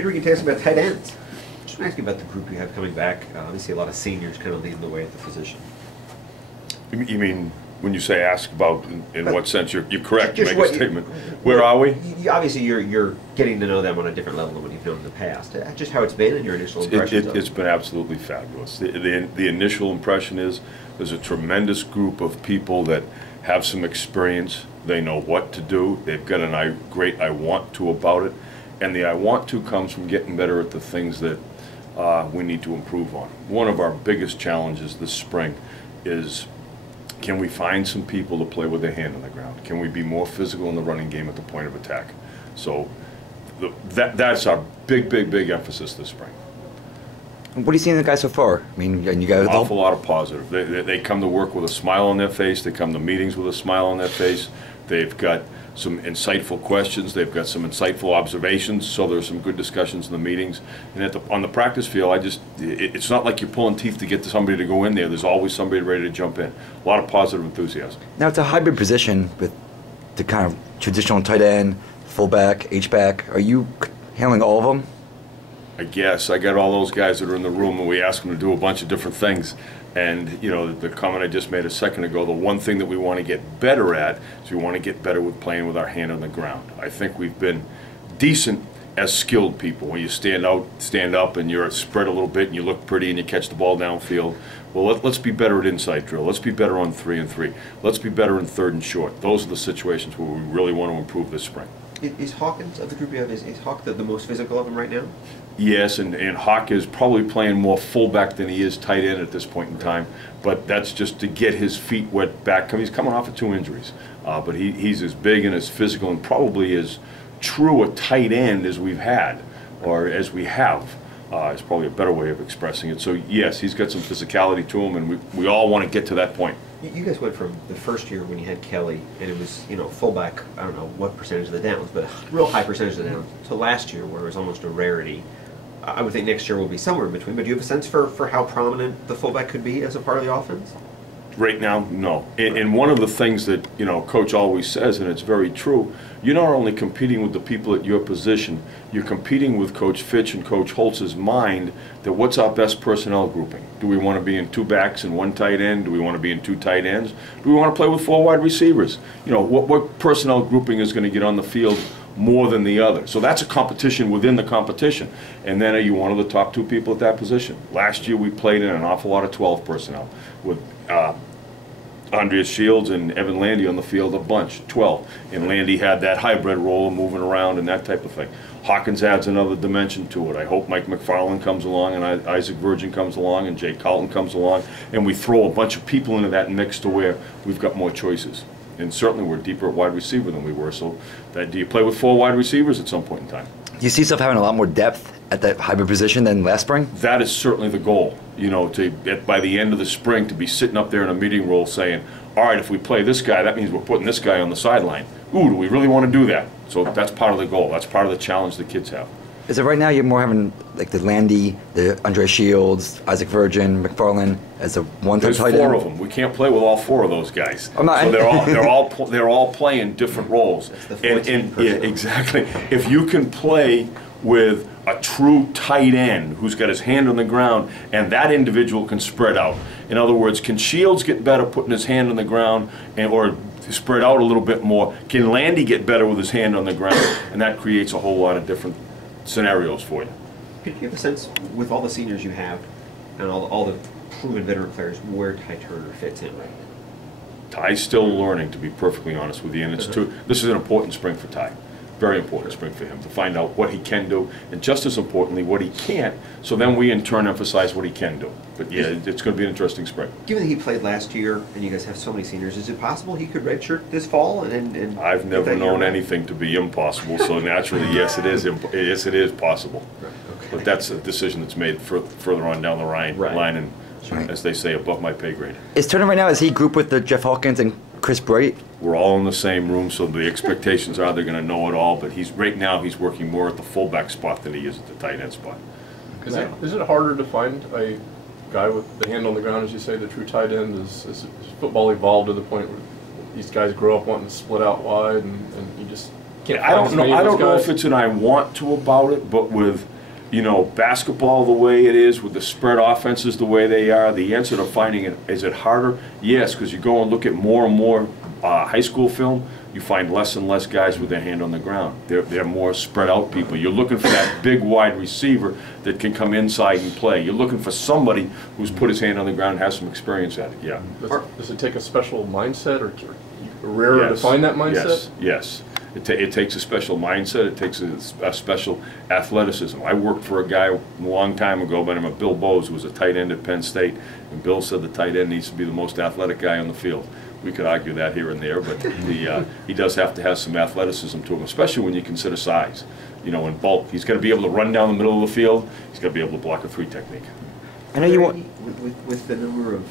Peter, we can tell us about tight ends. Just want to ask you about the group you have coming back. Obviously, a lot of seniors kind of leading the way at the position. You mean when you say ask about, in what sense? You're correct to make a statement. Where are we? Obviously, you're getting to know them on a different level than what you've known in the past. Just how it's been and your initial impressions. It's been absolutely fabulous. The initial impression is there's a tremendous group of people that have some experience. They know what to do. They've got a great I want to about it. And the I want to comes from getting better at the things that we need to improve on. One of our biggest challenges this spring is, can we find some people to play with their hand on the ground? Can we be more physical in the running game at the point of attack? So that's our big emphasis this spring. What do you see in the guys so far? I mean, and you guys an awful lot of positive. They come to work with a smile on their face. They come to meetings with a smile on their face. They've got some insightful questions. They've got some insightful observations. So there's some good discussions in the meetings. And on the practice field, it's not like you're pulling teeth to get somebody to go in there. There's always somebody ready to jump in. A lot of positive enthusiasm. Now it's a hybrid position with the kind of traditional tight end, fullback, H-back. Are you handling all of them? I guess. I got all those guys that are in the room, and we ask them to do a bunch of different things. And, you know, the comment I just made a second ago, the one thing that we want to get better at is we want to get better with playing with our hand on the ground. I think we've been decent as skilled people. When you stand up, and you're spread a little bit, and you look pretty, and you catch the ball downfield. Well, let's be better at inside drill. Let's be better on 3-and-3. Let's be better in 3rd and short. Those are the situations where we really want to improve this spring. Is Hawkins, of the group you have, is Hawk the most physical of them right now? Yes, and Hawk is probably playing more fullback than he is tight end at this point in time, but that's just to get his feet wet back. He's coming off of 2 injuries, but he's as big and as physical and probably as true a tight end as we've had, or as we have. Is probably a better way of expressing it. So yes, he's got some physicality to him, and we all want to get to that point. You guys went from the first year when you had Kelly, and it was, you know, fullback, I don't know what percentage of the downs, but a real high percentage of the downs, to last year where it was almost a rarity. I would think next year will be somewhere in between, but do you have a sense for how prominent the fullback could be as a part of the offense? Right now, no. And one of the things that, you know, Coach always says, and it's very true, you're not only competing with the people at your position, you're competing with Coach Fitch and Coach Holtz's mind that what's our best personnel grouping? Do we want to be in 2 backs and 1 tight end? Do we want to be in 2 tight ends? Do we want to play with 4 wide receivers? You know, what personnel grouping is going to get on the field more than the other? So that's a competition within the competition. And then are you one of the top 2 people at that position? Last year we played in an awful lot of 12 personnel with Andreas Shields and Evan Landy on the field, a bunch, 12. And Landy had that hybrid role of moving around and that type of thing. Hawkins adds another dimension to it. I hope Mike McFarland comes along, and Isaac Virgin comes along, and Jay Carlton comes along, and we throw a bunch of people into that mix to where we've got more choices. And certainly we're deeper at wide receiver than we were, so do you play with 4 wide receivers at some point in time? Do you see yourself having a lot more depth at that hybrid position than last spring? That is certainly the goal. You know, by the end of the spring, to be sitting up there in a meeting role saying, all right, if we play this guy, that means we're putting this guy on the sideline. Ooh, do we really want to do that? So that's part of the goal. That's part of the challenge the kids have. Is it right now you're more having like the Landy, the Andre Shields, Isaac Virgin, McFarland as a one-time tight end? There's 4 of them. We can't play with all 4 of those guys. I'm not, so they're all playing different roles. And yeah, exactly. If you can play with a true tight end who's got his hand on the ground, and that individual can spread out. In other words, can Shields get better putting his hand on the ground or spread out a little bit more? Can Landy get better with his hand on the ground? And that creates a whole lot of different scenarios for you. Could you have a sense, with all the seniors you have and all the proven veteran players, where Ty Turner fits in right now? Ty's still learning, to be perfectly honest with you, and this is an important spring for Ty. Very important spring for him to find out what he can do, and just as importantly, what he can't, so then we in turn emphasize what he can do. But yeah, it's going to be an interesting spring. Given that he played last year, and you guys have so many seniors, is it possible he could redshirt this fall? And I've never known anything to be impossible, so naturally, yes, it is. Yes, it is possible. Right. Okay. But that's a decision that's made further on down the line, and as they say, above my pay grade. Is Turner right now, is he grouped with the Jeff Hawkins and Chris Bright? We're all in the same room, so the expectations are they're going to know it all. But right now he's working more at the fullback spot than he is at the tight end spot. Is it harder to find a guy with the hand on the ground, as you say, the true tight end? Is football evolved to the point where these guys grow up wanting to split out wide, and you just can't. I don't know. find I as many don't of know those if guys. it's an I want to about it, but with, you know, basketball the way it is, with the spread offenses the way they are, the answer to finding it, is it harder? Yes, because you go and look at more and more high school film, you find less and less guys with their hand on the ground. They're more spread out people. You're looking for that big wide receiver that can come inside and play. You're looking for somebody who's put his hand on the ground and has some experience at it. Yeah. Does it take a special mindset, or rarer to Yes. find that mindset? Yes, yes. It takes a special mindset. It takes a special athleticism. I worked for a guy a long time ago by the name of Bill Bowes, who was a tight end at Penn State, and Bill said the tight end needs to be the most athletic guy on the field. We could argue that here and there, but he does have to have some athleticism to him, especially when you consider size. You know, in bulk, he's got to be able to run down the middle of the field. He's got to be able to block a 3 technique. I know you want. With the number of,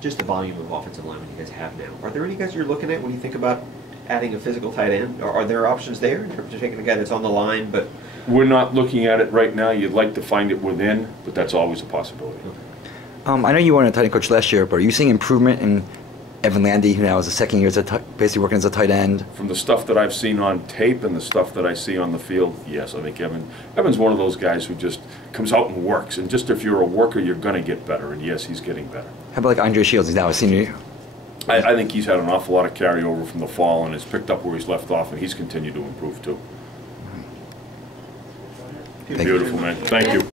just the volume of offensive linemen you guys have now, are there any guys you're looking at when you think about adding a physical tight end? Are there options there in terms of taking a guy that's on the line, but... We're not looking at it right now. You'd like to find it within, but that's always a possibility. I know you weren't a tight end coach last year, but are you seeing improvement in Evan Landy, who now is a second year as basically working as a tight end? From the stuff that I've seen on tape and the stuff that I see on the field, yes, I think Evan's one of those guys who just comes out and works. And just if you're a worker, you're going to get better. And yes, he's getting better. How about like Andre Shields? He's now a senior. I think he's had an awful lot of carryover from the fall and has picked up where he's left off, and he's continued to improve too. Thank you. Beautiful, man. Thank you.